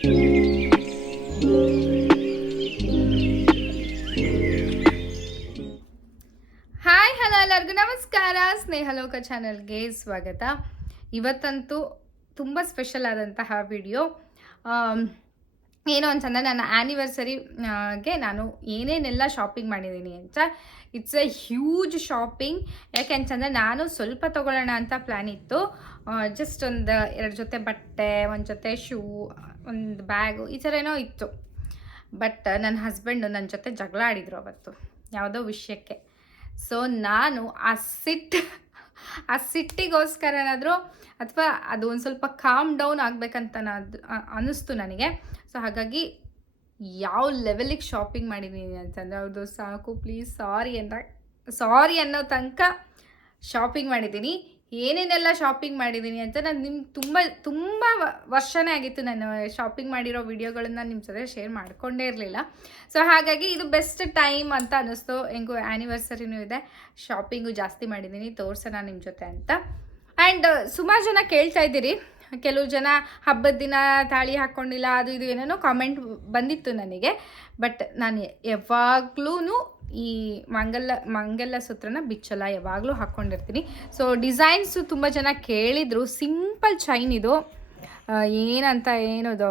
Hi hello ಎಲ್ಲರಿಗೂ ನಮಸ್ಕಾರ. ಸ್ನೇಹಲೋಕ ಚಾನಲ್ಗೆ ಸ್ವಾಗತ. ಇವತ್ತಂತೂ ತುಂಬ ಸ್ಪೆಷಲ್ ಆದಂತಹ ವಿಡಿಯೋ. ಏನೋ ಅಂತಂದರೆ ನನ್ನ ಆ್ಯನಿವರ್ಸರಿಗೆ ನಾನು ಏನೇನೆಲ್ಲ ಶಾಪಿಂಗ್ ಮಾಡಿದ್ದೀನಿ ಅಂತ. It's A huge shopping. ಯಾಕೆ ಅಂತಂದರೆ ನಾನು ಸ್ವಲ್ಪ ತೊಗೊಳ್ಳೋಣ ಅಂತ ಪ್ಲ್ಯಾನ್ ಇತ್ತು. ಜಸ್ಟ್ ಒಂದು 2 ಜೊತೆ ಬಟ್ಟೆ, ಒಂದು ಜೊತೆ ಶೂ, ಒಂದು ಬ್ಯಾಗು, ಈ ಥರ ಏನೋ ಇತ್ತು. ಬಟ್ ನನ್ನ ಹಸ್ಬೆಂಡು ನನ್ನ ಜೊತೆ ಜಗಳ ಆಡಿದರು ಅವತ್ತು ಯಾವುದೋ ವಿಷಯಕ್ಕೆ. ಸೊ ನಾನು ಆ ಸಿಟ್ಟಿಗೋಸ್ಕರನಾದರೂ ಅಥವಾ ಅದು ಒಂದು ಸ್ವಲ್ಪ ಕಾಮ್ ಡೌನ್ ಆಗಬೇಕಂತ ಅನ್ನಿಸ್ತು ನನಗೆ. ಸೊ ಹಾಗಾಗಿ ಯಾವ ಲೆವೆಲಿಗೆ ಶಾಪಿಂಗ್ ಮಾಡಿದ್ದೀನಿ ಅಂತಂದರೆ ಹೌದು ಸಾಕು ಪ್ಲೀಸ್ ಸಾರಿ ಅನ್ನೋ ತನಕ ಶಾಪಿಂಗ್ ಮಾಡಿದ್ದೀನಿ. ಏನೇನೆಲ್ಲ ಶಾಪಿಂಗ್ ಮಾಡಿದ್ದೀನಿ ಅಂತ ನಾನು ನಿಮ್ಗೆ ತುಂಬ ವರ್ಷನೇ ಆಗಿತ್ತು ನಾನು ಶಾಪಿಂಗ್ ಮಾಡಿರೋ ವಿಡಿಯೋಗಳನ್ನ ನಿಮ್ಮ ಜೊತೆ ಶೇರ್ ಮಾಡ್ಕೊಂಡೇ ಇರಲಿಲ್ಲ. ಸೊ ಹಾಗಾಗಿ ಇದು ಬೆಸ್ಟ್ ಟೈಮ್ ಅಂತ ಅನ್ನಿಸ್ತು. ಹೆಂಗೂ ಆ್ಯನಿವರ್ಸರಿನೂ ಇದೆ, ಶಾಪಿಂಗು ಜಾಸ್ತಿ ಮಾಡಿದ್ದೀನಿ, ತೋರ್ಸೋಣ ನಿಮ್ಮ ಜೊತೆ ಅಂತ. ಆ್ಯಂಡ್ ಸುಮಾರು ಜನ ಕೇಳ್ತಾ ಇದ್ದೀರಿ, ಕೆಲವು ಜನ ಹಬ್ಬದ ದಿನ ತಾಳಿ ಹಾಕ್ಕೊಂಡಿಲ್ಲ, ಅದು ಇದು ಏನೇನೋ ಕಾಮೆಂಟ್ ಬಂದಿತ್ತು ನನಗೆ. ಬಟ್ ನಾನು ಯಾವಾಗ್ಲೂ ಈ ಮಂಗಲ ಸೂತ್ರನ ಬಿಚ್ಚಲ್ಲ, ಯಾವಾಗಲೂ ಹಾಕ್ಕೊಂಡಿರ್ತೀನಿ. ಸೊ ಡಿಸೈನ್ಸು ತುಂಬ ಜನ ಕೇಳಿದರು. ಸಿಂಪಲ್ ಚೈನ್ ಇದು, ಏನದು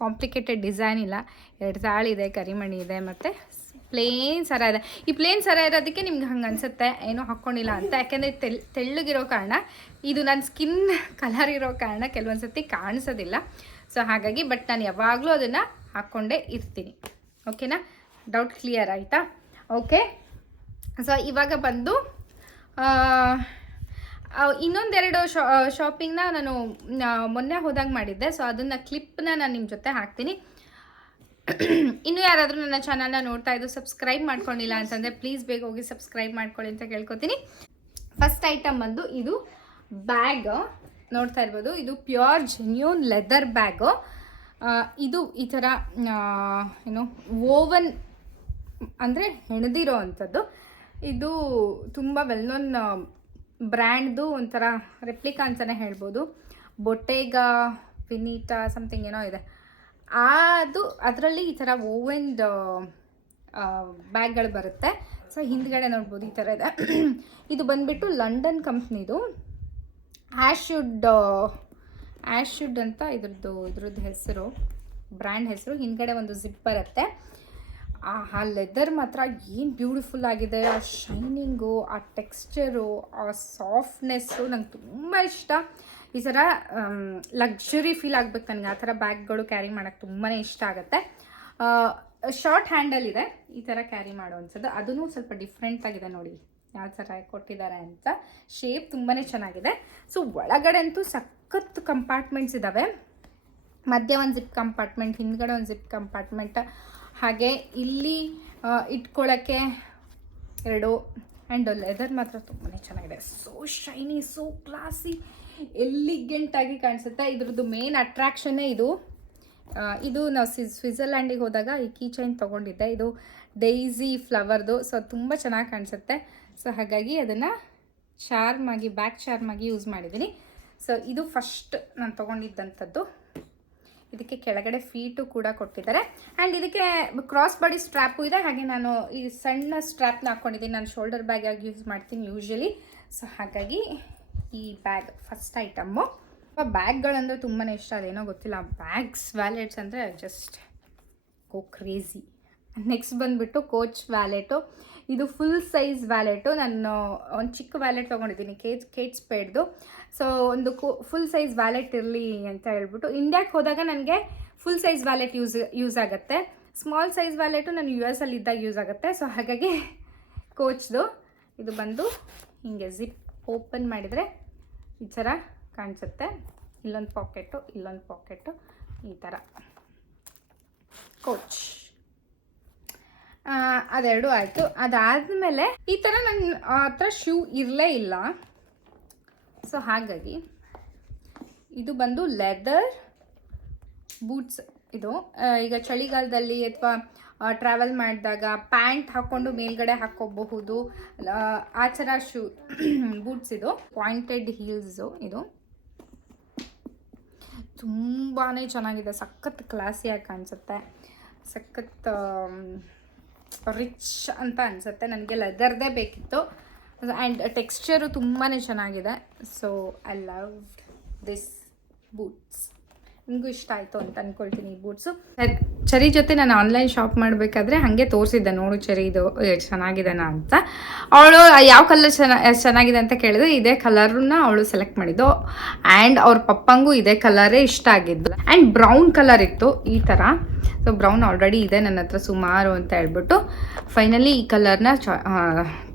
ಕಾಂಪ್ಲಿಕೇಟೆಡ್ ಡಿಸೈನ್ ಇಲ್ಲ. 2 ತಾಳಿ ಇದೆ, ಕರಿಮಣಿ ಇದೆ, ಮತ್ತು ಪ್ಲೇನ್ ಸರ ಇದೆ. ಈ ಪ್ಲೇನ್ ಸರ ಇರೋದಕ್ಕೆ ನಿಮ್ಗೆ ಹಂಗೆ ಅನಿಸುತ್ತೆ ಏನೂ ಹಾಕ್ಕೊಂಡಿಲ್ಲ ಅಂತ. ಯಾಕೆಂದರೆ ತೆಳ್ಳಗಿರೋ ಕಾರಣ, ಇದು ನನ್ನ ಸ್ಕಿನ್ ಕಲರ್ ಇರೋ ಕಾರಣ ಕೆಲವೊಂದು ಸರ್ತಿ ಕಾಣಿಸೋದಿಲ್ಲ. ಸೊ ಹಾಗಾಗಿ ಬಟ್ ನಾನು ಯಾವಾಗಲೂ ಅದನ್ನು ಹಾಕ್ಕೊಂಡೇ ಇರ್ತೀನಿ. ಓಕೆನಾ? ಡೌಟ್ ಕ್ಲಿಯರ್ ಆಯಿತಾ? ಓಕೆ. ಸೊ ಇವಾಗ ಬಂದು ಇನ್ನೊಂದೆರಡು ಶಾಪಿಂಗ್ನ ನಾನು ಮೊನ್ನೆ ಹೋದಾಗ ಮಾಡಿದ್ದೆ. ಸೊ ಅದನ್ನು ಕ್ಲಿಪ್ನ ನಾನು ನಿಮ್ಮ ಜೊತೆ ಹಾಕ್ತೀನಿ. ಇನ್ನೂ ಯಾರಾದರೂ ನನ್ನ ಚಾನಲ್ನ ನೋಡ್ತಾ ಇದ್ದು ಸಬ್ಸ್ಕ್ರೈಬ್ ಮಾಡ್ಕೊಂಡಿಲ್ಲ ಅಂತಂದರೆ ಪ್ಲೀಸ್ ಬೇಗ ಹೋಗಿ ಸಬ್ಸ್ಕ್ರೈಬ್ ಮಾಡ್ಕೊಳ್ಳಿ ಅಂತ ಕೇಳ್ಕೊತೀನಿ. ಫಸ್ಟ್ ಐಟಮ್ ಬಂದು ಇದು ಬ್ಯಾಗ್ ನೋಡ್ತಾ ಇರ್ಬೋದು. ಇದು ಪ್ಯೂರ್ ಜೆನ್ಯೂನ್ ಲೆದರ್ ಬ್ಯಾಗು. ಇದು ಈ ಥರ ಓವನ್ ಅಂದರೆ ಹೆಣದಿರೋ ಅಂಥದ್ದು. ಇದು ತುಂಬ ವೆಲ್ ನೋನ್ ಬ್ರ್ಯಾಂಡ್ದು ಒಂಥರ ರೆಪ್ಲಿಕಾ ಅಂತಲೇ ಹೇಳ್ಬೋದು. ಬೊಟೆಗಾ ವಿನೀಟಾ ಸಮಥಿಂಗ್ ಏನೋ ಇದೆ. ಅದರಲ್ಲಿ ಈ ಥರ ಓವೆನ್ಡ್ ಬ್ಯಾಗ್ಗಳು ಬರುತ್ತೆ. ಸೊ ಹಿಂದ್ಗಡೆ ನೋಡ್ಬೋದು ಈ ಥರ ಇದೆ. ಇದು ಬಂದುಬಿಟ್ಟು ಲಂಡನ್ ಕಂಪ್ನಿದು ಆ್ಯಶುಡ್ ಅಂತ ಇದ್ರದ್ದು ಹೆಸರು, ಬ್ರ್ಯಾಂಡ್ ಹೆಸರು. ಹಿಂದ್ಗಡೆ ಒಂದು ಜಿಪ್ ಬರುತ್ತೆ. ಆ ಲೆದರ್ ಮಾತ್ರ ಏನು ಬ್ಯೂಟಿಫುಲ್ ಆಗಿದೆ. ಆ ಶೈನಿಂಗು, ಆ ಟೆಕ್ಸ್ಚರು, ಆ ಸಾಫ್ಟ್ನೆಸ್ಸು ನಂಗೆ ತುಂಬ ಇಷ್ಟ. ಈ ಥರ ಲಕ್ಸುರಿ ಫೀಲ್ ಆಗ್ಬೇಕು ನನಗೆ. ಆ ಥರ ಬ್ಯಾಗ್ಗಳು ಕ್ಯಾರಿ ಮಾಡೋಕ್ಕೆ ತುಂಬಾ ಇಷ್ಟ ಆಗುತ್ತೆ. ಶಾರ್ಟ್ ಹ್ಯಾಂಡಲ್ ಇದೆ, ಈ ಥರ ಕ್ಯಾರಿ ಮಾಡೋವಂಥದ್ದು. ಅದೂ ಸ್ವಲ್ಪ ಡಿಫ್ರೆಂಟ್ ಆಗಿದೆ ನೋಡಿ ಯಾವ ಥರ ಕೊಟ್ಟಿದ್ದಾರೆ ಅಂತ. ಶೇಪ್ ತುಂಬಾ ಚೆನ್ನಾಗಿದೆ. ಸೊ ಒಳಗಡೆ ಅಂತೂ ಸಖತ್ ಕಂಪಾರ್ಟ್ಮೆಂಟ್ಸ್ ಇದ್ದಾವೆ. ಮಧ್ಯ ಒಂದು ಜಿಪ್ ಕಂಪಾರ್ಟ್ಮೆಂಟ್, ಹಿಂದ್ಗಡೆ ಒಂದು ಜಿಪ್ ಕಂಪಾರ್ಟ್ಮೆಂಟ್, ಹಾಗೆ ಇಲ್ಲಿ ಇಟ್ಕೊಳ್ಳೋಕ್ಕೆ 2. ಆ್ಯಂಡ್ ಲೆದರ್ ಮಾತ್ರ ತುಂಬಾ ಚೆನ್ನಾಗಿದೆ. ಸೋ ಶೈನಿ, ಸೋ ಕ್ಲಾಸಿ, ಎಲಿಗೆಂಟಾಗಿ ಕಾಣಿಸುತ್ತೆ. ಇದ್ರದ್ದು ಮೇನ್ ಅಟ್ರಾಕ್ಷನ್ನೇ ಇದು. ನಾವು ಸ್ವಿಟ್ಜರ್ಲ್ಯಾಂಡಿಗೆ ಹೋದಾಗ ಈ ಕೀ ಚೈನ್ ತೊಗೊಂಡಿದ್ದೆ. ಇದು ಡೈಸಿ ಫ್ಲವರ್ದು. ಸೊ ತುಂಬ ಚೆನ್ನಾಗಿ ಕಾಣಿಸುತ್ತೆ. ಸೊ ಹಾಗಾಗಿ ಅದನ್ನು ಬ್ಯಾಕ್ ಚಾರ್ಮಾಗಿ ಯೂಸ್ ಮಾಡಿದ್ದೀನಿ. ಸೊ ಇದು ಫಸ್ಟ್ ನಾನು ತೊಗೊಂಡಿದ್ದಂಥದ್ದು. ಇದಕ್ಕೆ ಕೆಳಗಡೆ ಫೀಟು ಕೂಡ ಕೊಟ್ಟಿದ್ದಾರೆ. ಆ್ಯಂಡ್ ಇದಕ್ಕೆ ಕ್ರಾಸ್ ಬಾಡಿ ಸ್ಟ್ರ್ಯಾಪು ಇದೆ. ಹಾಗೆ ನಾನು ಈ ಸಣ್ಣ ಸ್ಟ್ರ್ಯಾಪ್ನ ಹಾಕ್ಕೊಂಡಿದ್ದೀನಿ. ನಾನು ಶೋಲ್ಡರ್ ಬ್ಯಾಗಾಗಿ ಯೂಸ್ ಮಾಡ್ತೀನಿ ಯೂಶ್ವಲಿ. ಸೊ ಹಾಗಾಗಿ ಈ ಬ್ಯಾಗ್ ಫಸ್ಟ್ ಐಟಮ್ಮು. ಬ್ಯಾಗ್ಗಳಂದರೆ ತುಂಬಾ ಇಷ್ಟ, ಅದೇನೋ ಗೊತ್ತಿಲ್ಲ. ಬ್ಯಾಗ್ಸ್, ವ್ಯಾಲೆಟ್ಸ್ ಅಂದರೆ ಜಸ್ಟ್ ಗೋ ಕ್ರೇಜಿ. ನೆಕ್ಸ್ಟ್ ಬಂದುಬಿಟ್ಟು ಕೋಚ್ ವ್ಯಾಲೆಟು. ಇದು ಫುಲ್ ಸೈಜ್ ವ್ಯಾಲೆಟು. ನಾನು ಒಂದು ಚಿಕ್ಕ ವ್ಯಾಲೆಟ್ ತೊಗೊಂಡಿದ್ದೀನಿ, ಕೇಟ್ ಸ್ಪೇಡ್ದು. ಸೊ ಒಂದು ಫುಲ್ ಸೈಜ್ ವ್ಯಾಲೆಟ್ ಇರಲಿ ಅಂತ ಹೇಳ್ಬಿಟ್ಟು ಇಂಡಿಯಾಕ್ಕೆ ಹೋದಾಗ ನನಗೆ ಫುಲ್ ಸೈಜ್ ವ್ಯಾಲೆಟ್ ಯೂಸ್ ಆಗುತ್ತೆ. ಸ್ಮಾಲ್ ಸೈಜ್ ವ್ಯಾಲೆಟು ನಾನು US ಇದ್ದಾಗ ಯೂಸ್ ಆಗುತ್ತೆ. ಸೊ ಹಾಗಾಗಿ ಕೋಚ್ದು ಇದು ಬಂದು ಹೀಗೆ ಜಿಪ್ ಓಪನ್ ಮಾಡಿದರೆ ಈ ಥರ ಕಾಣಿಸುತ್ತೆ. ಇಲ್ಲೊಂದು ಪಾಕೆಟು ಈ ಥರ ಕೋಚ್. ಅದೆರಡು ಆಯಿತು. ಅದಾದಮೇಲೆ ಈ ಥರ ನನ್ನ ಹತ್ರ ಶೂ ಇರಲೇ ಇಲ್ಲ. ಸೊ ಹಾಗಾಗಿ ಇದು ಬಂದು ಲೆದರ್ ಬೂಟ್ಸ್. ಇದು ಈಗ ಚಳಿಗಾಲದಲ್ಲಿ ಅಥವಾ ಟ್ರಾವೆಲ್ ಮಾಡಿದಾಗ ಪ್ಯಾಂಟ್ ಹಾಕ್ಕೊಂಡು ಮೇಲ್ಗಡೆ ಹಾಕ್ಕೋಬಹುದು ಆ ಥರ ಶೂ ಬೂಟ್ಸ್. ಇದು ಪಾಯಿಂಟೆಡ್ ಹೀಲ್ಸು. ಇದು ತುಂಬ ತುಂಬಾ ಚೆನ್ನಾಗಿದೆ, ಸಖತ್ ಕ್ಲಾಸಿಯಾಗಿ ಕಾಣಿಸುತ್ತೆ, ಸಖತ್ ರಿಚ್ ಅಂತ ಅನಿಸುತ್ತೆ. ನನಗೆ ಲೆದರ್ದೇ ಬೇಕಿತ್ತು ಆ್ಯಂಡ್ ಟೆಕ್ಸ್ಚರು ತುಂಬಾ ಚೆನ್ನಾಗಿದೆ. So I love this boots. ನಿಮಗೂ ಇಷ್ಟ ಆಯಿತು ಅಂತ ಅಂದ್ಕೊಳ್ತೀನಿ ಈ ಬೂಟ್ಸು. ಚರಿ ಜೊತೆ ನಾನು ಆನ್ಲೈನ್ ಶಾಪ್ ಮಾಡಬೇಕಾದ್ರೆ ಹಾಗೆ ತೋರಿಸಿದ್ದೆ, ನೋಡು ಚರಿ ಇದು ಚೆನ್ನಾಗಿದೆನಾ ಅಂತ. ಅವಳು ಯಾವ ಕಲರ್ ಚೆನ್ನಾಗಿದೆ ಅಂತ ಕೇಳಿದ್ರೆ ಇದೇ ಕಲರ್ನ ಅವಳು ಸೆಲೆಕ್ಟ್ ಮಾಡಿದ್ದು ಆ್ಯಂಡ್ ಅವ್ರ ಪಪ್ಪಂಗೂ ಇದೇ ಕಲರೇ ಇಷ್ಟ ಆಗಿದ್ದು ಆ್ಯಂಡ್ ಬ್ರೌನ್ ಕಲರ್ ಇತ್ತು ಈ ಥರ. ಸೊ ಬ್ರೌನ್ ಆಲ್ರೆಡಿ ಇದೆ ನನ್ನ ಹತ್ರ ಸುಮಾರು ಅಂತ ಹೇಳ್ಬಿಟ್ಟು ಫೈನಲಿ ಈ ಕಲರ್ನ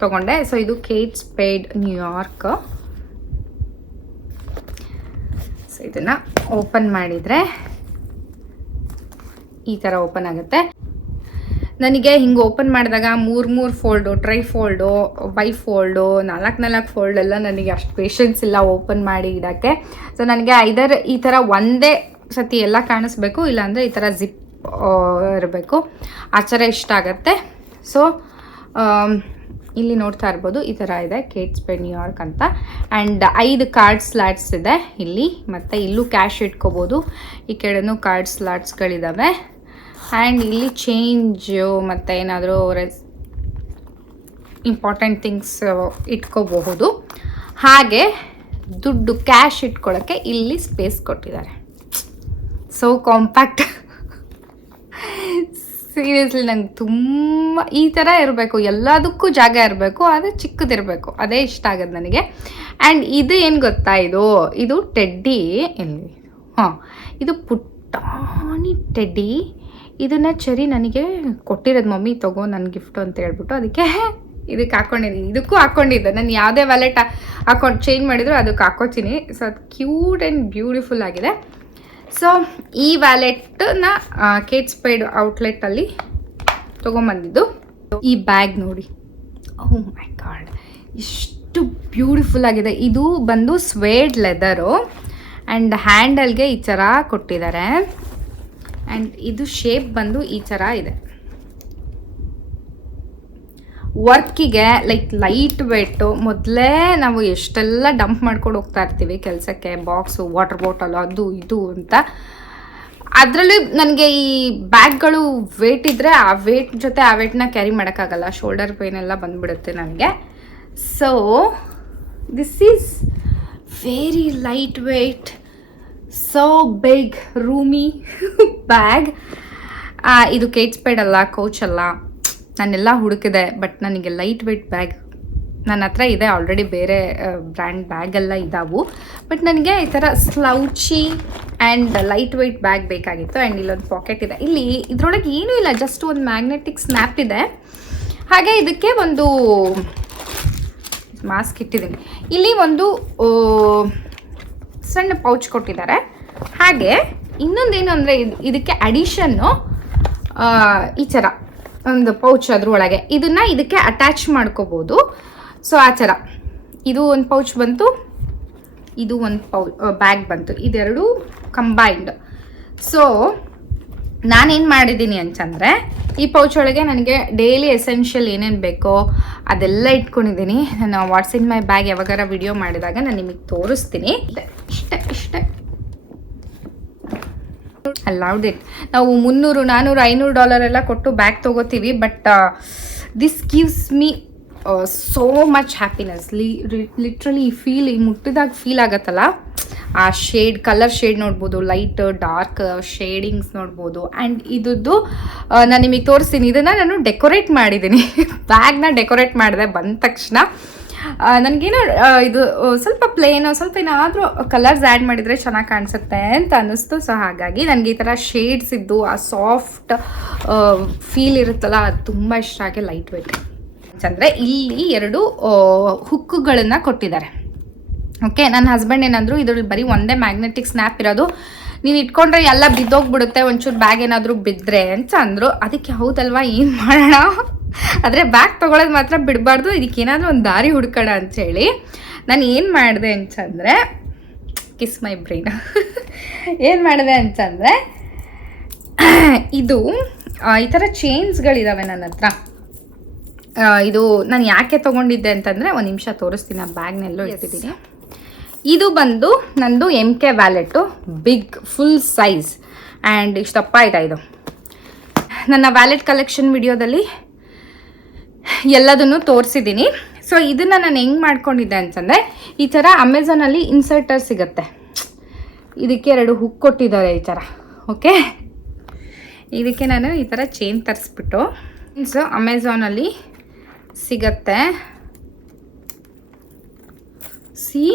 ತೊಗೊಂಡೆ. ಸೊ ಇದು ಕೇಟ್ ಸ್ಪೇಡ್ ನ್ಯೂಯಾರ್ಕ್. ಸೊ ಇದನ್ನು ಓಪನ್ ಮಾಡಿದರೆ ಈ ಥರ ಓಪನ್ ಆಗುತ್ತೆ. ನನಗೆ ಹಿಂಗೆ ಓಪನ್ ಮಾಡಿದಾಗ 3 fold, try fold, by fold, 4 fold ಎಲ್ಲ ನನಗೆ ಅಷ್ಟು ಪೇಷನ್ಸ್ ಇಲ್ಲ ಓಪನ್ ಮಾಡಿ ಇಡೋಕ್ಕೆ. ಸೊ ನನಗೆ ಐದರ್ ಈ ಥರ ಒಂದೇ ಸತಿ ಎಲ್ಲ ಕಾಣಿಸ್ಬೇಕು, ಇಲ್ಲಾಂದರೆ ಈ ಥರ ಜಿಪ್ ಇರಬೇಕು, ಆ ಥರ ಇಷ್ಟ ಆಗುತ್ತೆ. ಸೊ ಇಲ್ಲಿ ನೋಡ್ತಾ ಇರ್ಬೋದು ಈ ಥರ ಇದೆ ಕೇಟ್ ಸ್ಪೇಡ್ ನ್ಯೂಯಾರ್ಕ್ ಅಂತ. ಆ್ಯಂಡ್ 5 ಕಾರ್ಡ್ ಸ್ಲಾಟ್ಸ್ ಇದೆ ಇಲ್ಲಿ, ಮತ್ತು ಇಲ್ಲೂ ಕ್ಯಾಶ್ ಇಟ್ಕೋಬೋದು, ಈ ಕಡೆನೂ ಕಾರ್ಡ್ ಸ್ಲಾಟ್ಸ್ಗಳಿದ್ದಾವೆ. ಆ್ಯಂಡ್ ಇಲ್ಲಿ ಚೇಂಜು ಮತ್ತು ಏನಾದರೂ ಇಂಪಾರ್ಟೆಂಟ್ ಥಿಂಗ್ಸ್ ಇಟ್ಕೋಬಹುದು. ಹಾಗೆ ದುಡ್ಡು ಕ್ಯಾಶ್ ಇಟ್ಕೊಳ್ಳೋಕ್ಕೆ ಇಲ್ಲಿ ಸ್ಪೇಸ್ ಕೊಟ್ಟಿದ್ದಾರೆ. So compact. ಸೀರಿಯಸ್ಲಿ ನಂಗೆ ತುಂಬ ಈ ಥರ ಇರಬೇಕು, ಎಲ್ಲದಕ್ಕೂ ಜಾಗ ಇರಬೇಕು, ಆದರೆ ಚಿಕ್ಕದಿರಬೇಕು, ಅದೇ ಇಷ್ಟ ಆಗೋದು ನನಗೆ. ಆ್ಯಂಡ್ ಇದು ಏನು ಗೊತ್ತಾ, ಇದು ಟೆಡ್ಡಿ ಎಲ್ಲಿ ಇದು ಪುಟ್ಟಾಣಿ ಟೆಡ್ಡಿ. ಇದನ್ನು ಚರಿ ನನಗೆ ಕೊಟ್ಟಿರೋದು, ಮಮ್ಮಿ ತಗೋ ನನ್ನ ಗಿಫ್ಟು ಅಂತ ಹೇಳ್ಬಿಟ್ಟು ಅದಕ್ಕೆ ಇದಕ್ಕೆ ಹಾಕ್ಕೊಂಡಿದ್ದೀನಿ. ಇದಕ್ಕೂ ಹಾಕ್ಕೊಂಡಿದ್ದೆ, ನಾನು ಯಾವುದೇ ವ್ಯಾಲೆಟ್ ಹಾಕೊಂಡು ಚೇಂಜ್ ಮಾಡಿದ್ರು ಅದಕ್ಕೆ ಹಾಕೋತೀನಿ. ಸೊ ಅದು ಕ್ಯೂಟ್ ಆ್ಯಂಡ್ ಬ್ಯೂಟಿಫುಲ್ ಆಗಿದೆ. ಸೊ ಈ ವ್ಯಾಲೆಟ್ನ ಕೇಟ್ ಸ್ಪೇಡ್ ಔಟ್ಲೆಟಲ್ಲಿ ತೊಗೊಂಬಂದಿದ್ದು. ಈ ಬ್ಯಾಗ್ ನೋಡಿ, ಓ ಮೈ ಗಾಡ್ ಎಷ್ಟು ಬ್ಯೂಟಿಫುಲ್ ಆಗಿದೆ. ಇದು ಬಂದು ಸ್ವೇಡ್ ಲೆದರು ಆ್ಯಂಡ್ ಹ್ಯಾಂಡಲ್ಗೆ ಈ ಥರ ಕೊಟ್ಟಿದ್ದಾರೆ. ಆ್ಯಂಡ್ ಇದು ಶೇಪ್ ಬಂದು ಈ ಥರ ಇದೆ. ವರ್ಕಿಗೆ ಲೈಟ್ ವೇಟು. ಮೊದಲೇ ನಾವು ಎಷ್ಟೆಲ್ಲ ಡಂಪ್ ಮಾಡ್ಕೊಂಡು ಹೋಗ್ತಾ ಇರ್ತೀವಿ ಕೆಲಸಕ್ಕೆ, ಬಾಕ್ಸು, ವಾಟರ್ ಬಾಟಲ್, ಅದು ಇದು ಅಂತ. ಅದರಲ್ಲೂ ನನಗೆ ಈ ಬ್ಯಾಗ್ಗಳು ವೇಟ್ ಇದ್ದರೆ ಆ ವೇಟ್ ಜೊತೆ ಆ ವೇಟ್ನ ಕ್ಯಾರಿ ಮಾಡೋಕ್ಕಾಗಲ್ಲ, ಶೋಲ್ಡರ್ ಪೇನ್ ಎಲ್ಲ ಬಂದುಬಿಡುತ್ತೆ ನನಗೆ. So this is very light weight, so big, roomy bag. ಇದು ಕೇಟ್ ಸ್ಪೇಡ್ ಅಲ್ಲ, ಕೌಚ್ ಅಲ್ಲ, ನಾನೆಲ್ಲ ಹುಡುಕಿದೆ, ಬಟ್ ನನಗೆ ಲೈಟ್ ವೇಟ್ ಬ್ಯಾಗ್ ನನ್ನ ಹತ್ರ ಇದೆ ಆಲ್ರೆಡಿ, ಬೇರೆ ಬ್ರ್ಯಾಂಡ್ ಬ್ಯಾಗೆಲ್ಲ ಇದ್ದಾವು. ಬಟ್ ನನಗೆ ಈ ಥರ ಸ್ಲೌಚಿ ಆ್ಯಂಡ್ ಲೈಟ್ ವೇಟ್ ಬ್ಯಾಗ್ ಬೇಕಾಗಿತ್ತು. ಆ್ಯಂಡ್ ಇಲ್ಲೊಂದು ಪಾಕೆಟ್ ಇದೆ. ಇಲ್ಲಿ ಇದರೊಳಗೆ ಏನೂ ಇಲ್ಲ, ಜಸ್ಟ್ ಒಂದು ಮ್ಯಾಗ್ನೆಟಿಕ್ ಸ್ನ್ಯಾಪ್ ಇದೆ. ಹಾಗೆ ಇದಕ್ಕೆ ಒಂದು ಮಾಸ್ಕ್ ಇಟ್ಟಿದ್ದೀನಿ. ಇಲ್ಲಿ ಒಂದು ಸಣ್ಣ ಪೌಚ್ ಕೊಟ್ಟಿದ್ದಾರೆ. ಹಾಗೆ ಇನ್ನೊಂದೇನು ಅಂದರೆ ಇದಕ್ಕೆ ಅಡಿಷನ್ನು ಈ ಥರ ಒಂದು ಪೌಚ್ ಅದ್ರೊಳಗೆ, ಇದನ್ನು ಇದಕ್ಕೆ ಅಟ್ಯಾಚ್ ಮಾಡ್ಕೋಬೋದು. ಸೊ ಆ ಥರ ಇದು ಒಂದು ಪೌಚ್ ಬಂತು, ಇದು ಒಂದು ಬ್ಯಾಗ್ ಬಂತು, ಇದೆರಡು ಕಂಬೈನ್ಡ್. ಸೊ ನಾನೇನು ಮಾಡಿದ್ದೀನಿ ಅಂತಂದರೆ ಈ ಪೌಚ್ ಒಳಗೆ ನನಗೆ ಡೈಲಿ ಎಸೆನ್ಷಿಯಲ್ ಏನೇನು ಬೇಕೋ ಅದೆಲ್ಲ ಇಟ್ಕೊಂಡಿದ್ದೀನಿ. ನಾನು ವಾಟ್ಸ್ ಇನ್ ಮೈ ಬ್ಯಾಗ್ ಯಾವಾಗಾರ ವಿಡಿಯೋ ಮಾಡಿದಾಗ ನಾನು ನಿಮಗೆ ತೋರಿಸ್ತೀನಿ. ಇಷ್ಟೇ ಐ ಲವ್ಡ್ ಇಟ್. ನಾವು $300, $400, $500 ಎಲ್ಲ ಕೊಟ್ಟು ಬ್ಯಾಗ್ ತೊಗೋತೀವಿ, but this gives me so much happiness. Literally ಈ ಮುಟ್ಟಿದಾಗ ಫೀಲ್ ಆಗತ್ತಲ್ಲ, ಆ ಶೇಡ್, ಕಲರ್ ಶೇಡ್ ನೋಡ್ಬೋದು, ಲೈಟ್ ಡಾರ್ಕ್ ಶೇಡಿಂಗ್ಸ್ ನೋಡ್ಬೋದು. ಆ್ಯಂಡ್ ಇದ್ದು ನಾನು ನಿಮಗೆ ತೋರಿಸ್ತೀನಿ. ಇದನ್ನು ನಾನು ಡೆಕೋರೇಟ್ ಮಾಡಿದ್ದೀನಿ, ಬ್ಯಾಗ್ನ ಡೆಕೋರೇಟ್ ಮಾಡಿದೆ ಬಂದ ತಕ್ಷಣ. ನನಗೇನೋ ಇದು ಸ್ವಲ್ಪ ಪ್ಲೇನು, ಸ್ವಲ್ಪ ಏನಾದರೂ ಕಲರ್ಸ್ ಆ್ಯಡ್ ಮಾಡಿದರೆ ಚೆನ್ನಾಗಿ ಕಾಣಿಸುತ್ತೆ ಅಂತ ಅನ್ನಿಸ್ತು. ಸೊ ಹಾಗಾಗಿ ನನಗೆ ಈ ಥರ ಶೇಡ್ಸ್ ಇದ್ದು ಆ ಸಾಫ್ಟ್ ಫೀಲ್ ಇರುತ್ತಲ್ಲ, ಅದು ತುಂಬ ಇಷ್ಟ ಆಗಿ ಲೈಟ್ ವೇಟ್. ಅಂದರೆ ಇಲ್ಲಿ 2 ಹುಕ್ಕುಗಳನ್ನು ಕೊಟ್ಟಿದ್ದಾರೆ. ಓಕೆ, ನನ್ನ ಹಸ್ಬೆಂಡ್ ಏನಂದ್ರು ಇದ್ರಲ್ಲಿ ಬರೀ ಒಂದೇ ಮ್ಯಾಗ್ನೆಟಿಕ್ ಸ್ನ್ಯಾಪ್ ಇರೋದು, ನೀನು ಇಟ್ಕೊಂಡ್ರೆ ಎಲ್ಲ ಬಿದ್ದೋಗ್ಬಿಡುತ್ತೆ ಒಂಚೂರು ಬ್ಯಾಗ್ ಏನಾದರೂ ಬಿದ್ದರೆ ಅಂತ ಅಂದರು. ಅದಕ್ಕೆ ಹೌದಲ್ವಾ, ಏನು ಮಾಡೋಣ, ಆದರೆ ಬ್ಯಾಗ್ ತೊಗೊಳೋದು ಮಾತ್ರ ಬಿಡಬಾರ್ದು, ಇದಕ್ಕೇನಾದರೂ ಒಂದು ದಾರಿ ಹುಡ್ಕೋಣ ಅಂಥೇಳಿ ನಾನು ಏನು ಮಾಡಿದೆ ಅಂತಂದರೆ, ಕಿಸ್ ಮೈ ಬ್ರೈನ್, ಏನು ಮಾಡಿದೆ ಅಂತಂದರೆ ಇದು ಈ ಥರ ಚೈನ್ಸ್ಗಳಿದ್ದಾವೆ ನನ್ನ ಹತ್ರ. ಇದು ನಾನು ಯಾಕೆ ತೊಗೊಂಡಿದ್ದೆ ಅಂತಂದರೆ, ಒಂದು ನಿಮಿಷ ತೋರಿಸ್ತೀನಿ, ಆ ಬ್ಯಾಗ್ನೆಲ್ಲೋ ಇಟ್ಟಿದ್ದೀನಿ. ಇದು ಬಂದು ನಂದು MK wallet, big full size and ಇಷ್ಟಪ್ಪ ಇದೆ ಇದು. ನನ್ನ ವ್ಯಾಲೆಟ್ ಕಲೆಕ್ಷನ್ ವಿಡಿಯೋದಲ್ಲಿ ಎಲ್ಲದನ್ನು ತೋರಿಸಿದ್ದೀನಿ. ಸೊ ಇದನ್ನು ನಾನು ಹೆಂಗೆ ಮಾಡ್ಕೊಂಡಿದ್ದೆ ಅಂತಂದರೆ, ಈ ಥರ ಅಮೆಝಾನಲ್ಲಿ ಇನ್ಸರ್ಟರ್ ಸಿಗುತ್ತೆ, ಇದಕ್ಕೆ 2 ಹುಕ್ ಕೊಟ್ಟಿದ್ದಾರೆ ಈ ಥರ. ಓಕೆ, ಇದಕ್ಕೆ ನಾನು ಈ ಥರ ಚೈನ್ ತರಿಸ್ಬಿಟ್ಟು, ಸೊ ಅಮೆಝಾನಲ್ಲಿ ಸಿಗತ್ತೆ. ಸಿ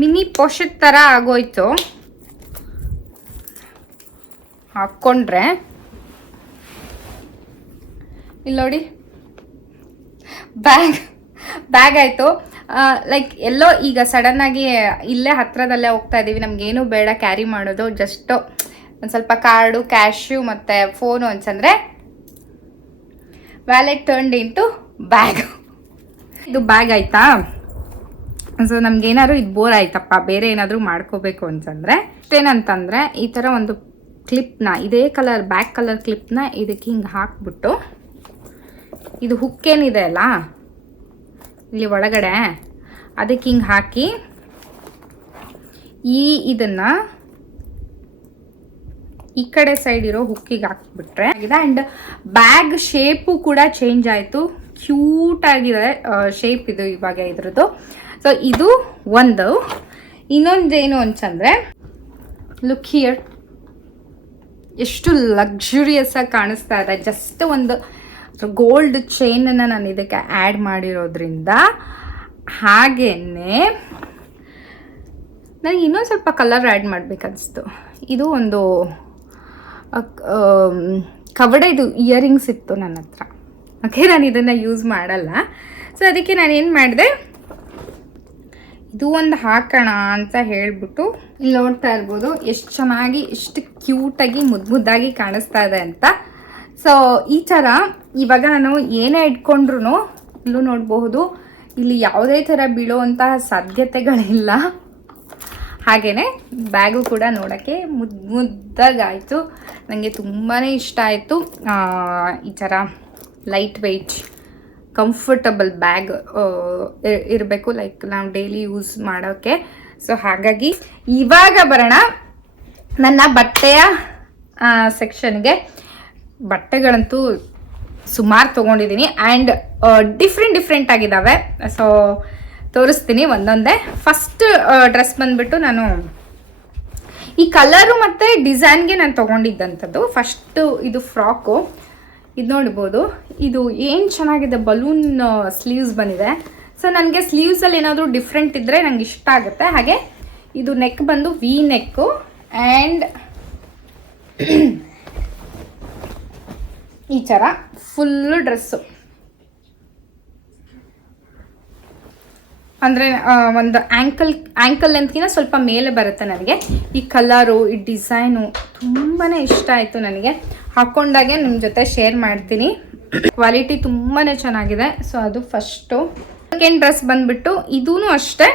ಮಿನಿ ಪೋಷಕ್ ಥರ ಆಗೋಯ್ತು ಹಾಕ್ಕೊಂಡ್ರೆ. ಇಲ್ಲಿ ನೋಡಿ, ಬ್ಯಾಗ್ ಆಯಿತು. ಲೈಕ್ ಎಲ್ಲೋ ಈಗ ಸಡನ್ನಾಗಿ ಇಲ್ಲೇ ಹತ್ರದಲ್ಲೇ ಹೋಗ್ತಾ ಇದ್ದೀವಿ, ನಮಗೇನು ಬೇಡ ಕ್ಯಾರಿ ಮಾಡೋದು, ಜಸ್ಟು ಒಂದು ಸ್ವಲ್ಪ ಕಾರ್ಡು, ಕ್ಯಾಶು ಮತ್ತು ಫೋನು ಅಂತಂದರೆ ವ್ಯಾಲೆಟ್ ಟರ್ನ್ಡ್ ಇಂಟು ಬ್ಯಾಗ್. ಇದು ಬ್ಯಾಗ್ ಆಯಿತಾ. ಸೊ ನಮಗೇನಾದ್ರು ಇದು ಬೋರ್ ಆಯ್ತಪ್ಪ, ಬೇರೆ ಏನಾದರೂ ಮಾಡ್ಕೋಬೇಕು ಅಂತಂದರೆ ಏನಂತಂದರೆ, ಈ ಥರ ಒಂದು ಕ್ಲಿಪ್ನ, ಇದೇ ಕಲರ್ ಬ್ಯಾಕ್ ಕಲರ್ ಕ್ಲಿಪ್ನ ಇದಕ್ಕೆ ಹಿಂಗೆ ಹಾಕ್ಬಿಟ್ಟು, ಇದು ಹುಕ್ಕೇನಿದೆ ಅಲ್ಲ ಇಲ್ಲಿ ಒಳಗಡೆ, ಅದಕ್ಕೆ ಹಿಂಗೆ ಹಾಕಿ ಇದನ್ನು ಈ ಕಡೆ ಸೈಡ್ ಇರೋ ಹುಕ್ಕಿಗೆ ಹಾಕ್ಬಿಟ್ರೆ ಆಗಿದೆ. ಆ್ಯಂಡ್ ಬ್ಯಾಗ್ ಶೇಪು ಕೂಡ ಚೇಂಜ್ ಆಯಿತು, ಕ್ಯೂಟ್ ಆಗಿದೆ ಶೇಪ್ ಇದು ಇವಾಗ ಇದ್ರದ್ದು. ಸೊ ಇದು ಒಂದು. ಇನ್ನೊಂದೇನು ಅಂತಂದರೆ, ಲುಕ್ ಹಿಯರ್, ಎಷ್ಟು ಲಕ್ಸುರಿಯಸ್ ಆಗಿ ಕಾಣಿಸ್ತಾ ಇದೆ. ಜಸ್ಟ್ ಒಂದು ಗೋಲ್ಡ್ ಚೈನನ್ನು ನಾನು ಇದಕ್ಕೆ ಆ್ಯಡ್ ಮಾಡಿರೋದ್ರಿಂದ. ಹಾಗೆಯೇ ನನಗೆ ಇನ್ನೊಂದು ಸ್ವಲ್ಪ ಕಲರ್ ಆ್ಯಡ್ ಮಾಡಬೇಕನ್ನಿಸ್ತು. ಇದು ಒಂದು ಕವಡೆದು ಇಯರಿಂಗ್ಸ್ ಇತ್ತು ನನ್ನ ಹತ್ರ. ಓಕೆ, ನಾನು ಇದನ್ನು ಯೂಸ್ ಮಾಡಲ್ಲ. ಸೊ ಅದಕ್ಕೆ ನಾನು ಏನು ಮಾಡಿದೆ, ಇದು ಒಂದು ಹಾಕೋಣ ಅಂತ ಹೇಳಿಬಿಟ್ಟು, ಇಲ್ಲಿ ನೋಡ್ತಾ ಇರ್ಬೋದು ಎಷ್ಟು ಚೆನ್ನಾಗಿ, ಎಷ್ಟು ಕ್ಯೂಟಾಗಿ ಮುದ್ದಾಗಿ ಕಾಣಿಸ್ತಾ ಇದೆ ಅಂತ. ಸೊ ಈ ಥರ ಇವಾಗ ನಾನು ಏನೇ ಇಟ್ಕೊಂಡ್ರು ಇಲ್ಲೂ ನೋಡಬಹುದು, ಇಲ್ಲಿ ಯಾವುದೇ ಥರ ಬೀಳುವಂತಹ ಸಾಧ್ಯತೆಗಳಿಲ್ಲ. ಹಾಗೆಯೇ ಬ್ಯಾಗು ಕೂಡ ನೋಡೋಕ್ಕೆ ಮುದ್ದಾಗಾಯಿತು. ನನಗೆ ತುಂಬಾ ಇಷ್ಟ ಆಯಿತು. ಈ ಥರ ಲೈಟ್ ವೆಯ್ಟ್ ಕಂಫರ್ಟಬಲ್ ಬ್ಯಾಗ್ ಇರಬೇಕು, ಲೈಕ್ ನಾವು ಡೈಲಿ ಯೂಸ್ ಮಾಡೋಕ್ಕೆ. ಸೊ ಹಾಗಾಗಿ ಇವಾಗ ಬರೋಣ ನನ್ನ ಬಟ್ಟೆಯ ಸೆಕ್ಷನ್ಗೆ. ಬಟ್ಟೆಗಳಂತೂ ಸುಮಾರು ತೊಗೊಂಡಿದ್ದೀನಿ ಆ್ಯಂಡ್ ಡಿಫ್ರೆಂಟ್ ಆಗಿದ್ದಾವೆ. ಸೊ ತೋರಿಸ್ತೀನಿ ಒಂದೊಂದೇ. ಫಸ್ಟ್ ಡ್ರೆಸ್ ಬಂದುಬಿಟ್ಟು, ನಾನು ಈ ಕಲರು ಮತ್ತು ಡಿಸೈನ್ಗೆ ನಾನು ತೊಗೊಂಡಿದ್ದಂಥದ್ದು. ಫಸ್ಟು ಇದು ಫ್ರಾಕು, ಇದು ನೋಡ್ಬೋದು. ಇದು ಏನು ಚೆನ್ನಾಗಿದೆ, ಬಲೂನ್ ಸ್ಲೀವ್ಸ್ ಬಂದಿದೆ. ಸೊ ನನಗೆ ಸ್ಲೀವ್ಸಲ್ಲಿ ಏನಾದರೂ ಡಿಫ್ರೆಂಟ್ ಇದ್ದರೆ ನನಗೆ ಇಷ್ಟ ಆಗುತ್ತೆ. ಹಾಗೆ ಇದು ನೆಕ್ ಬಂದು ವಿ ನೆಕ್ಕು ಆ್ಯಂಡ್ ಈ ಥರ ಫುಲ್ಲು ಡ್ರೆಸ್ಸು, ಅಂದರೆ ಒಂದು ಆ್ಯಂಕಲ್ ಲೆಂತ್ಗಿನ ಸ್ವಲ್ಪ ಮೇಲೆ ಬರುತ್ತೆ. ನನಗೆ ಈ ಕಲರು, ಈ ಡಿಸೈನು ತುಂಬಾ ಇಷ್ಟ ಆಯಿತು ನನಗೆ. ಹಾಕ್ಕೊಂಡಾಗೆ ನಿಮ್ಮ ಜೊತೆ ಶೇರ್ ಮಾಡ್ತೀನಿ. ಕ್ವಾಲಿಟಿ ತುಂಬಾ ಚೆನ್ನಾಗಿದೆ. ಸೊ ಅದು ಫಸ್ಟು. ಸೆಕೆಂಡ್ ಡ್ರೆಸ್ ಬಂದುಬಿಟ್ಟು ಇದೂ ಅಷ್ಟೇ.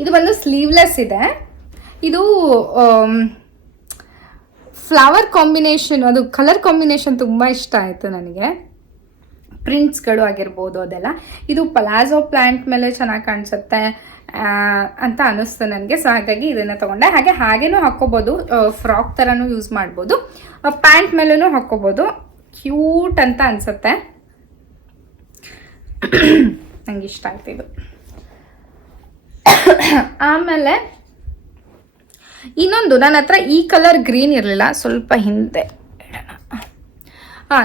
ಇದು ಬಂದು ಸ್ಲೀವ್ಲೆಸ್ ಇದೆ. ಇದು ಫ್ಲವರ್ ಕಾಂಬಿನೇಷನ್, ಅದು ಕಲರ್ ಕಾಂಬಿನೇಷನ್ ತುಂಬ ಇಷ್ಟ ಆಯಿತು ನನಗೆ. ಪ್ರಿಂಟ್ಸ್ಗಳು ಆಗಿರ್ಬೋದು ಅದೆಲ್ಲ. ಇದು ಪಲಾಜೋ ಪ್ಲ್ಯಾಂಟ್ ಮೇಲೆ ಚೆನ್ನಾಗಿ ಕಾಣಿಸುತ್ತೆ ಅಂತ ಅನ್ನಿಸ್ತು ನನಗೆ. ಸೊ ಹಾಗಾಗಿ ಇದನ್ನು ತೊಗೊಂಡೆ. ಹಾಗೇನೂ ಹಾಕ್ಕೋಬೋದು, ಫ್ರಾಕ್ ಥರನೂ ಯೂಸ್ ಮಾಡ್ಬೋದು, ಪ್ಯಾಂಟ್ ಮೇಲೂ ಹಾಕ್ಕೋಬೋದು. ಕ್ಯೂಟ್ ಅಂತ ಅನಿಸುತ್ತೆ, ನನಗೆ ಇಷ್ಟ ಆಯ್ತು ಇದು. ಆಮೇಲೆ ಇನ್ನೊಂದು, ನನ್ನ ಹತ್ರ ಈ ಕಲರ್ ಗ್ರೀನ್ ಇರಲಿಲ್ಲ, ಸ್ವಲ್ಪ ಹಿಂದೆ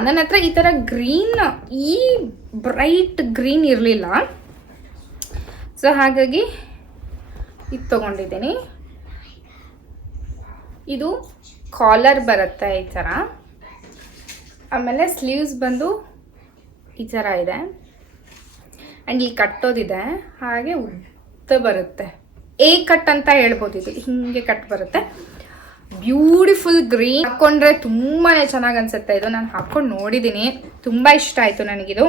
ನನ್ನ ಹತ್ರ ಈ ಥರ ಗ್ರೀನ್, ಈ ಬ್ರೈಟ್ ಗ್ರೀನ್ ಇರಲಿಲ್ಲ. ಸೊ ಹಾಗಾಗಿ ಇದು ತೊಗೊಂಡಿದ್ದೀನಿ. ಇದು ಕಾಲರ್ ಬರುತ್ತೆ ಈ ಥರ. ಆಮೇಲೆ ಸ್ಲೀವ್ಸ್ ಬಂದು ಈ ಥರ ಇದೆ ಆ್ಯಂಡ್ ಇಲ್ಲಿ ಕಟ್ಟೋದಿದೆ. ಹಾಗೆ ಉದ್ದ ಬರುತ್ತೆ, ಎ ಕಟ್ ಅಂತ ಹೇಳ್ಬೋದು. ಇದು ಹೀಗೆ ಕಟ್ ಬರುತ್ತೆ. ಬ್ಯೂಟಿಫುಲ್ ಗ್ರೀನ್, ಹಾಕ್ಕೊಂಡ್ರೆ ತುಂಬಾ ಚೆನ್ನಾಗಿ ಅನಿಸುತ್ತೆ. ಇದು ನಾನು ಹಾಕ್ಕೊಂಡು ನೋಡಿದ್ದೀನಿ, ತುಂಬ ಇಷ್ಟ ಆಯಿತು ನನಗಿದು.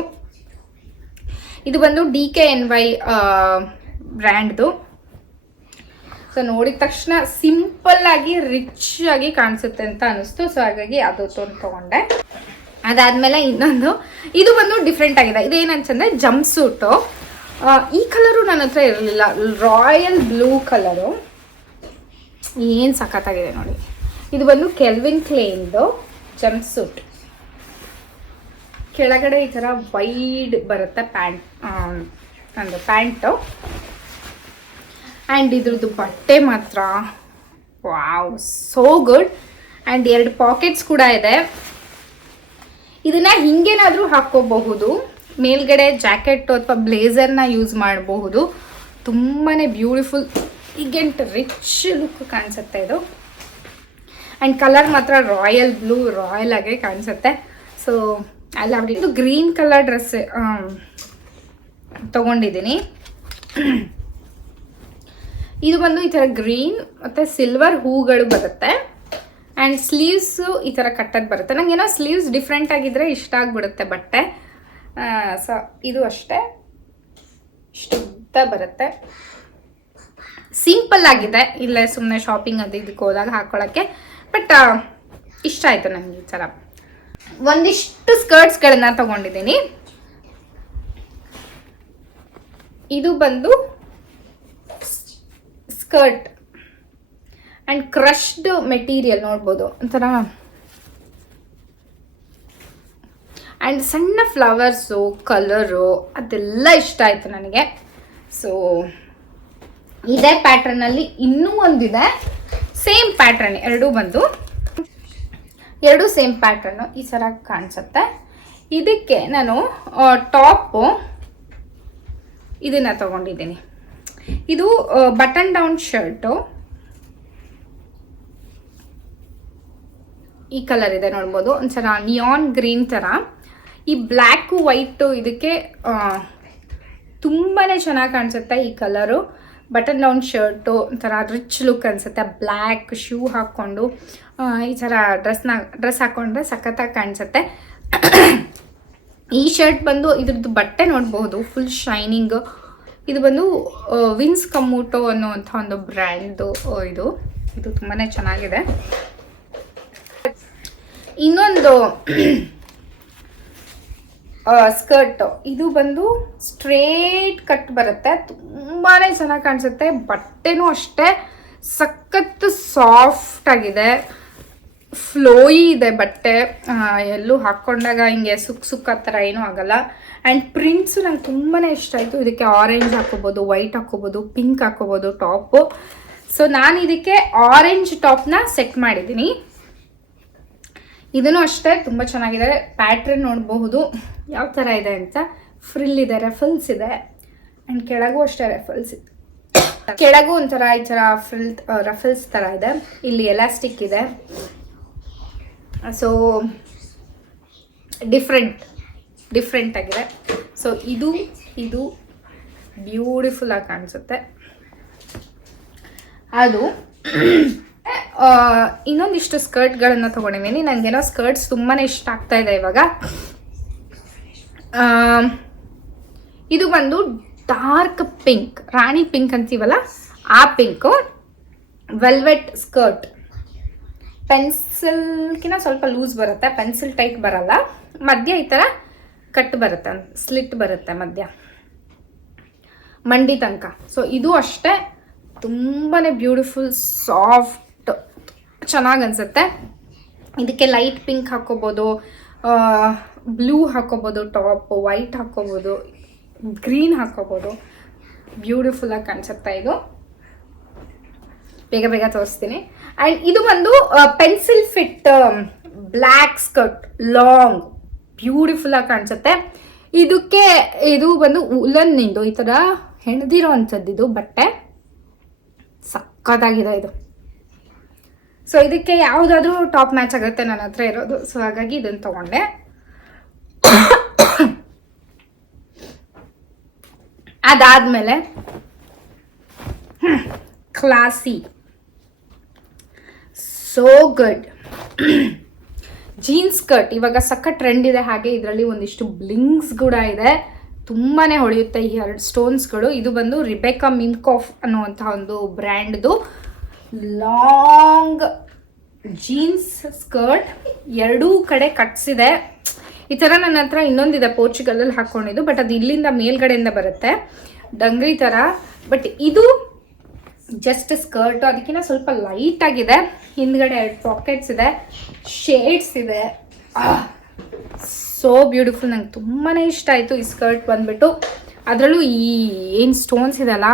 ಇದು ಬಂದು DKNY ಬ್ರ್ಯಾಂಡ್ದು. ಸೊ ನೋಡಿದ ತಕ್ಷಣ ಸಿಂಪಲ್ಲಾಗಿ ರಿಚ್ ಆಗಿ ಕಾಣಿಸುತ್ತೆ ಅಂತ ಅನಿಸ್ತು. ಸೊ ಹಾಗಾಗಿ ಅದು ತೊಗೊಂಡೆ. ಅದಾದಮೇಲೆ ಇನ್ನೊಂದು, ಇದು ಬಂದು ಡಿಫ್ರೆಂಟ್ ಆಗಿದೆ. ಇದೇನಂತಂದರೆ ಜಂಪ್ ಸೂಟು. ಈ ಕಲರು ನನ್ನ ಹತ್ರ ಇರಲಿಲ್ಲ, ರಾಯಲ್ ಬ್ಲೂ ಕಲರು. ಏನು ಸಖತ್ತಾಗಿದೆ ನೋಡಿ. ಇದು ಬಂದು ಕೆಲ್ವಿನ್ ಕ್ಲೇನ್ದು ಜಂಪ್ ಸೂಟ್. ಕೆಳಗಡೆ ಈ ಥರ ವೈಡ್ ಬರುತ್ತೆ ಪ್ಯಾಂಟು. ಆ್ಯಂಡ್ ಇದ್ರದ್ದು ಬಟ್ಟೆ ಮಾತ್ರ wow, so good. And 2 pockets ಕೂಡ ಇದೆ. ಇದನ್ನು ಹಿಂಗೇನಾದರೂ ಹಾಕ್ಕೋಬಹುದು, ಮೇಲ್ಗಡೆ ಜಾಕೆಟ್ ಅಥವಾ ಬ್ಲೇಸರ್ನ ಯೂಸ್ ಮಾಡಬಹುದು. ತುಂಬಾ ಬ್ಯೂಟಿಫುಲ್ ಈಗೆಂಟ್ ರಿಚ್ ಲುಕ್ ಕಾಣಿಸುತ್ತೆ ಇದು. ಆ್ಯಂಡ್ ಕಲರ್ ಮಾತ್ರ ರಾಯಲ್ ಬ್ಲೂ, ರಾಯಲ್ ಆಗಿ ಕಾಣಿಸುತ್ತೆ. ಸೊ ಅಲ್ಲ, ಇದು ಗ್ರೀನ್ ಕಲರ್ ಡ್ರೆಸ್ ತೊಗೊಂಡಿದ್ದೀನಿ. ಇದು ಬಂದು ಈ ಥರ ಗ್ರೀನ್ ಮತ್ತು ಸಿಲ್ವರ್ ಹೂಗಳು ಬರುತ್ತೆ. ಆ್ಯಂಡ್ ಸ್ಲೀವ್ಸು ಈ ಥರ ಕಟ್ಟೋದು ಬರುತ್ತೆ. ನನಗೇನೋ ಸ್ಲೀವ್ಸ್ ಡಿಫ್ರೆಂಟ್ ಆಗಿದ್ದರೆ ಇಷ್ಟ ಆಗಿಬಿಡುತ್ತೆ ಬಟ್ಟೆ. ಸೊ ಇದು ಅಷ್ಟೇ, ಇಷ್ಟು ಉದ್ದ ಬರುತ್ತೆ. ಸಿಂಪಲ್ ಆಗಿದೆ, ಇಲ್ಲೇ ಸುಮ್ಮನೆ ಶಾಪಿಂಗ್ ಅದು ಇದಕ್ಕೆ ಹೋದಾಗ ಹಾಕ್ಕೊಳ್ಳೋಕ್ಕೆ. ಬಟ್ ಇಷ್ಟ ಆಯಿತು ನನಗೆ ಈ ಥರ. ಒಂದಿಷ್ಟು ಸ್ಕರ್ಟ್ಸ್ಗಳನ್ನ ತೊಗೊಂಡಿದ್ದೀನಿ. ಇದು ಬಂದು ಸ್ಕರ್ಟ್ ಆ್ಯಂಡ್ ಕ್ರಶ್ಡ್ ಮೆಟೀರಿಯಲ್ ನೋಡ್ಬೋದು, ಒಂಥರ. ಆ್ಯಂಡ್ ಸಣ್ಣ ಫ್ಲವರ್ಸು, ಕಲರು ಅದೆಲ್ಲ ಇಷ್ಟ ಆಯಿತು ನನಗೆ. ಸೊ ಇದೇ ಪ್ಯಾಟ್ರನಲ್ಲಿ ಇನ್ನೂ ಒಂದಿದೆ, ಸೇಮ್ ಪ್ಯಾಟ್ರನ್. ಎರಡೂ ಸೇಮ್ ಪ್ಯಾಟ್ರನ್ನು ಈ ಥರ ಕಾಣಿಸುತ್ತೆ. ಇದಕ್ಕೆ ನಾನು ಟಾಪು ಇದನ್ನು ತೊಗೊಂಡಿದ್ದೀನಿ. ಇದು ಬಟನ್ ಡೌನ್ ಶರ್ಟು, ಈ ಕಲರ್ ಇದೆ ನೋಡ್ಬೋದು, ಒಂಥರ ನಿಯಾನ್ ಗ್ರೀನ್ ಥರ. ಈ ಬ್ಲ್ಯಾಕು ವೈಟು ಇದಕ್ಕೆ ತುಂಬಾ ಚೆನ್ನಾಗಿ ಕಾಣಿಸುತ್ತೆ ಈ ಕಲರು. ಬಟನ್ ಡೌನ್ ಶರ್ಟು ಒಂಥರ ರಿಚ್ ಲುಕ್ ಅನಿಸುತ್ತೆ. ಬ್ಲ್ಯಾಕ್ ಶೂ ಹಾಕ್ಕೊಂಡು ಈ ಥರ ಡ್ರೆಸ್ ಹಾಕ್ಕೊಂಡ್ರೆ ಸಖತ್ತಾಗಿ ಕಾಣಿಸುತ್ತೆ. ಈ ಶರ್ಟ್ ಬಂದು ಇದ್ರದ್ದು ಬಟ್ಟೆ ನೋಡ್ಬೋದು, ಫುಲ್ ಶೈನಿಂಗು. ಇದು ಬಂದು ವಿನ್ಸ್ ಕಮ್ಮೂಟೋ ಅನ್ನುವಂಥ ಒಂದು ಬ್ರ್ಯಾಂಡ್ದು ಇದು ತುಂಬಾ ಚೆನ್ನಾಗಿದೆ. ಇನ್ನೊಂದು ಸ್ಕರ್ಟು, ಇದು ಬಂದು ಸ್ಟ್ರೇಟ್ ಕಟ್ ಬರುತ್ತೆ, ತುಂಬಾ ಚೆನ್ನಾಗಿ ಕಾಣಿಸುತ್ತೆ. ಬಟ್ಟೆನೂ ಅಷ್ಟೇ ಸಖತ್ತು ಸಾಫ್ಟ್ ಆಗಿದೆ, ಫ್ಲೋಯಿ ಇದೆ ಬಟ್ಟೆ. ಎಲ್ಲೂ ಹಾಕ್ಕೊಂಡಾಗ ಹಿಂಗೆ ಸುಕ್ಕ ಆ ಥರ ಏನೂ ಆಗಲ್ಲ. ಆ್ಯಂಡ್ ಪ್ರಿಂಟ್ಸು ನಂಗೆ ತುಂಬಾ ಇಷ್ಟ ಆಯಿತು. ಇದಕ್ಕೆ ಆರೆಂಜ್ ಹಾಕೋಬೋದು, ವೈಟ್ ಹಾಕೋಬೋದು, ಪಿಂಕ್ ಹಾಕೋಬೋದು ಟಾಪು. ಸೊ ನಾನು ಇದಕ್ಕೆ ಆರೆಂಜ್ ಟಾಪ್ನ ಸೆಟ್ ಮಾಡಿದ್ದೀನಿ. ಇದನ್ನು ಅಷ್ಟೇ ತುಂಬ ಚೆನ್ನಾಗಿದೆ. ಪ್ಯಾಟ್ರನ್ ನೋಡಬಹುದು ಯಾವ ಥರ ಇದೆ ಅಂತ. ಫ್ರಿಲ್ ಇದೆ, ರೆಫಲ್ಸ್ ಇದೆ. ಆ್ಯಂಡ್ ಕೆಳಗೂ ಅಷ್ಟೇ ರೆಫಲ್ಸ್ ಇದೆ. ಕೆಳಗೂ ಒಂಥರ ಈ ಥರ ರಫಲ್ಸ್ ಥರ ಇದೆ. ಇಲ್ಲಿ ಎಲಾಸ್ಟಿಕ್ ಇದೆ. ಸೊ ಡಿಫ್ರೆಂಟ್ ಆಗಿದೆ. ಸೊ ಇದು ಬ್ಯೂಟಿಫುಲ್ ಆಗಿ ಕಾಣಿಸುತ್ತೆ. ಅದು ಇನ್ನೊಂದಿಷ್ಟು ಸ್ಕರ್ಟ್ಗಳನ್ನು ತೊಗೊಂಡಿದ್ದೀನಿ. ನನಗೇನೋ ಸ್ಕರ್ಟ್ಸ್ ತುಂಬಾ ಇಷ್ಟ ಆಗ್ತಾ ಇದೆ ಇವಾಗ. ಇದು ಬಂದು ಡಾರ್ಕ್ ಪಿಂಕ್, ರಾಣಿ ಪಿಂಕ್ ಅಂತೀವಲ್ಲ ಆ ಪಿಂಕು. ವೆಲ್ವೆಟ್ ಸ್ಕರ್ಟ್, ಪೆನ್ಸಿಲ್ಗಿನ ಸ್ವಲ್ಪ ಲೂಸ್ ಬರುತ್ತೆ, ಪೆನ್ಸಿಲ್ ಟೈಟ್ ಬರಲ್ಲ. ಮಧ್ಯ ಈ ಥರ ಕಟ್ ಬರುತ್ತೆ, ಸ್ಲಿಟ್ ಬರುತ್ತೆ ಮಧ್ಯ ಮಂಡಿ ತನಕ. ಸೊ ಇದು ಅಷ್ಟೇ ತುಂಬಾ ಬ್ಯೂಟಿಫುಲ್, ಸಾಫ್ಟ್, ಚೆನ್ನಾಗಿ ಅನಿಸುತ್ತೆ. ಇದಕ್ಕೆ ಲೈಟ್ ಪಿಂಕ್ ಹಾಕೋಬೋದು, ಬ್ಲೂ ಹಾಕೋಬೋದು ಟಾಪ್, ವೈಟ್ ಹಾಕೋಬೋದು, ಗ್ರೀನ್ ಹಾಕೋಬೋದು. ಬ್ಯೂಟಿಫುಲ್ಲಾಗಿ ಕಾಣಿಸುತ್ತೆ. ಇದು ಬೇಗ ತೋರಿಸ್ತೀನಿ. ಆ್ಯಂಡ್ ಇದು ಒಂದು pencil fit black skirt, long, ಬ್ಯೂಟಿಫುಲ್ಲಾಗಿ ಕಾಣಿಸುತ್ತೆ. ಇದು ಬಂದು ಉಲನ್ನಿಂದು ಈ ಥರ ಹೆಣದಿರೋ ಅಂಥದ್ದು ಇದು ಬಟ್ಟೆ. ಸಕ್ಕತ್ತಾಗಿದೆ ಇದು. ಸೊ ಇದಕ್ಕೆ ಯಾವುದಾದ್ರೂ ಟಾಪ್ ಮ್ಯಾಚ್ ಆಗುತ್ತೆ ನನ್ನ ಹತ್ರ ಇರೋದು. ಸೊ ಹಾಗಾಗಿ ಇದನ್ನು ತೊಗೊಂಡೆ. ಅದಾದಮೇಲೆ classy, so good jeans skirt ಇವಾಗ ಸಖತ್ ಟ್ರೆಂಡ್ ಇದೆ. ಹಾಗೆ ಇದರಲ್ಲಿ ಒಂದಿಷ್ಟು ಬ್ಲಿಂಗ್ಸ್ ಕೂಡ ಇದೆ, ತುಂಬಾ ಹೊಳೆಯುತ್ತೆ ಈ 2 ಸ್ಟೋನ್ಸ್ಗಳು. ಇದು ಬಂದು ರಿಬೆಕಾ ಮಿನ್ಕಾಫ್ ಅನ್ನುವಂಥ ಒಂದು ಬ್ರ್ಯಾಂಡ್ದು ಲಾಂಗ್ ಜೀನ್ಸ್ ಸ್ಕರ್ಟ್. ಎರಡೂ ಕಡೆ ಕಟ್ಸಿದೆ. ಈ ಥರ ನನ್ನ ಹತ್ರ ಇನ್ನೊಂದಿದೆ ಪೋರ್ಚುಗಲಲ್ಲಿ ಹಾಕ್ಕೊಂಡಿದ್ದು, ಬಟ್ ಅದು ಇಲ್ಲಿಂದ ಮೇಲ್ಗಡೆಯಿಂದ ಬರುತ್ತೆ ಡಂಗ್ರಿ ಥರ. ಬಟ್ ಇದು ಜಸ್ಟ್ ಸ್ಕರ್ಟು, ಅದಕ್ಕಿಂತ ಸ್ವಲ್ಪ ಲೈಟ್ ಆಗಿದೆ. ಹಿಂದ್ಗಡೆ 2 ಪಾಕೆಟ್ಸ್ ಇದೆ, ಶೇಡ್ಸ್ ಇದೆ. ಸೋ ಬ್ಯೂಟಿಫುಲ್, ನಂಗೆ ತುಂಬಾ ಇಷ್ಟ ಆಯಿತು ಈ ಸ್ಕರ್ಟ್ ಬಂದ್ಬಿಟ್ಟು. ಅದರಲ್ಲೂ ಈ ಏನು ಸ್ಟೋನ್ಸ್ ಇದೆಲ್ಲ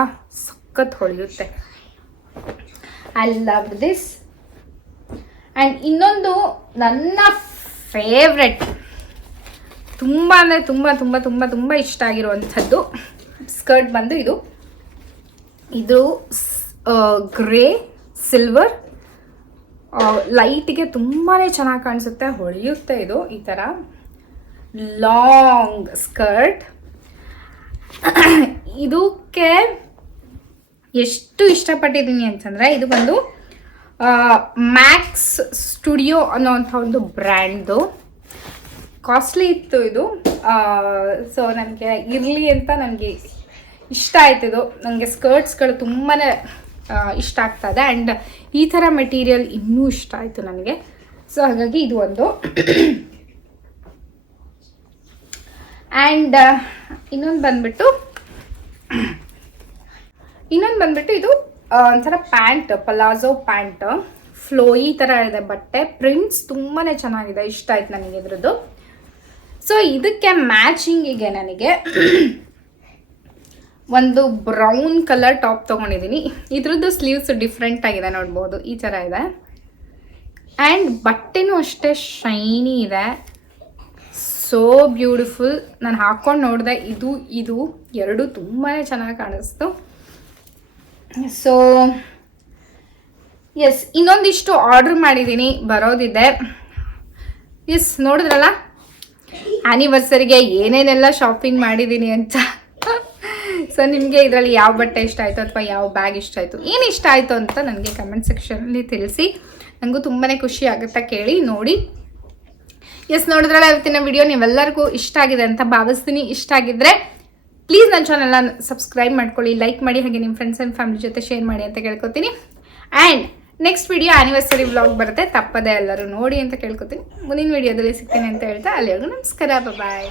ಸಖತ್ ಹೊಳೆಯುತ್ತೆ. I love this. ಆ್ಯಂಡ್ ಇನ್ನೊಂದು ನನ್ನ ಫೇವ್ರೆಟ್, ತುಂಬ ಅಂದರೆ ತುಂಬ ತುಂಬ ತುಂಬ ತುಂಬ ಇಷ್ಟ ಆಗಿರುವಂಥದ್ದು ಸ್ಕರ್ಟ್ ಬಂದು ಇದು ಗ್ರೇ ಸಿಲ್ವರ್ ಲೈಟಿಗೆ ತುಂಬಾ ಚೆನ್ನಾಗಿ ಕಾಣಿಸುತ್ತೆ, ಹೊಳೆಯುತ್ತೆ. ಇದು ಈ ಥರ ಲಾಂಗ್ ಸ್ಕರ್ಟ್. ಇದಕ್ಕೆ ಎಷ್ಟು ಇಷ್ಟಪಟ್ಟಿದ್ದೀನಿ ಅಂತಂದರೆ, ಇದು ಬಂದು ಮ್ಯಾಕ್ಸ್ ಸ್ಟುಡಿಯೋ ಅನ್ನೋವಂಥ ಒಂದು ಬ್ರ್ಯಾಂಡ್ದು. ಕಾಸ್ಟ್ಲಿ ಇತ್ತು ಇದು. ಸೊ ನನಗೆ ಇರಲಿ ಅಂತ ನನಗೆ ಇಷ್ಟ ಆಯ್ತು ಇದು. ನನಗೆ ಸ್ಕರ್ಟ್ಸ್ಗಳು ತುಂಬಾ ಇಷ್ಟ ಆಗ್ತದೆ. ಆ್ಯಂಡ್ ಈ ಥರ ಮೆಟೀರಿಯಲ್ ಇನ್ನೂ ಇಷ್ಟ ಆಯಿತು ನನಗೆ. ಸೊ ಹಾಗಾಗಿ ಇದು ಒಂದು. ಆ್ಯಂಡ್ ಇನ್ನೊಂದು ಬಂದ್ಬಿಟ್ಟು ಇದು ಒಂಥರ ಪ್ಯಾಂಟ್, ಪಲಾಜೋ ಪ್ಯಾಂಟ್, ಫ್ಲೋಯಿ ಥರ ಇದೆ ಬಟ್ಟೆ. ಪ್ರಿಂಟ್ಸ್ ತುಂಬಾ ಚೆನ್ನಾಗಿದೆ, ಇಷ್ಟ ಆಯ್ತು ನನಗೆ ಇದ್ರದ್ದು. ಸೊ ಇದಕ್ಕೆ ಮ್ಯಾಚಿಂಗಿಗೆ ನನಗೆ ಒಂದು ಬ್ರೌನ್ ಕಲರ್ ಟಾಪ್ ತೊಗೊಂಡಿದ್ದೀನಿ. ಇದ್ರದ್ದು ಸ್ಲೀವ್ಸ್ ಡಿಫ್ರೆಂಟ್ ಆಗಿದೆ, ನೋಡ್ಬೋದು ಈ ಥರ ಇದೆ. ಆ್ಯಂಡ್ ಬಟ್ಟೆನೂ ಅಷ್ಟೇ ಶೈನಿ ಇದೆ, ಸೋ ಬ್ಯೂಟಿಫುಲ್. ನಾನು ಹಾಕ್ಕೊಂಡು ನೋಡಿದೆ, ಇದು ಎರಡು ತುಂಬಾ ಚೆನ್ನಾಗಿ ಕಾಣಿಸ್ತು. ಸೊ ಎಸ್, ಇನ್ನೊಂದಿಷ್ಟು ಆರ್ಡ್ರ್ ಮಾಡಿದ್ದೀನಿ, ಬರೋದಿದೆ. ಎಸ್, ನೋಡಿದ್ರಲ್ಲ ಆ್ಯನಿವರ್ಸರಿಗೆ ಏನೇನೆಲ್ಲ ಶಾಪಿಂಗ್ ಮಾಡಿದ್ದೀನಿ ಅಂತ. ಸೊ ನಿಮಗೆ ಇದರಲ್ಲಿ ಯಾವ ಬಟ್ಟೆ ಇಷ್ಟ ಆಯಿತು ಅಥವಾ ಯಾವ ಬ್ಯಾಗ್ ಇಷ್ಟ ಆಯಿತು, ಏನು ಇಷ್ಟ ಆಯಿತು ಅಂತ ನನಗೆ ಕಮೆಂಟ್ ಸೆಕ್ಷನಲ್ಲಿ ತಿಳಿಸಿ. ನನಗೂ ತುಂಬಾ ಖುಷಿ ಆಗುತ್ತಾ ಕೇಳಿ ನೋಡಿ. ಎಸ್, ನೋಡಿದ್ರಲ್ಲ ಇವತ್ತಿನ ವಿಡಿಯೋ ನೀವೆಲ್ಲರಿಗೂ ಇಷ್ಟ ಆಗಿದೆ ಅಂತ ಭಾವಿಸ್ತೀನಿ. ಇಷ್ಟ ಆಗಿದ್ದರೆ ಪ್ಲೀಸ್ ನನ್ನ ಚಾನಲ್ನ ಸಬ್ಸ್ಕ್ರೈಬ್ ಮಾಡ್ಕೊಳ್ಳಿ, ಲೈಕ್ ಮಾಡಿ, ಹಾಗೆ ನಿಮ್ಮ ಫ್ರೆಂಡ್ಸ್ ಆ್ಯಂಡ್ ಫ್ಯಾಮಿಲಿ ಜೊತೆ ಶೇರ್ ಮಾಡಿ ಅಂತ ಕೇಳ್ಕೊತೀನಿ. And next video anniversary vlog ಬರುತ್ತೆ, ತಪ್ಪದೆ ಎಲ್ಲರೂ ನೋಡಿ ಅಂತ ಕೇಳ್ಕೊತೀನಿ. ಮುಂದಿನ ವಿಡಿಯೋದಲ್ಲಿ ಸಿಗ್ತೀನಿ ಅಂತ ಹೇಳ್ತಾ ಅಲ್ಲಿವರೆಗೂ ನಮಸ್ಕಾರ, ಬಾಯ್.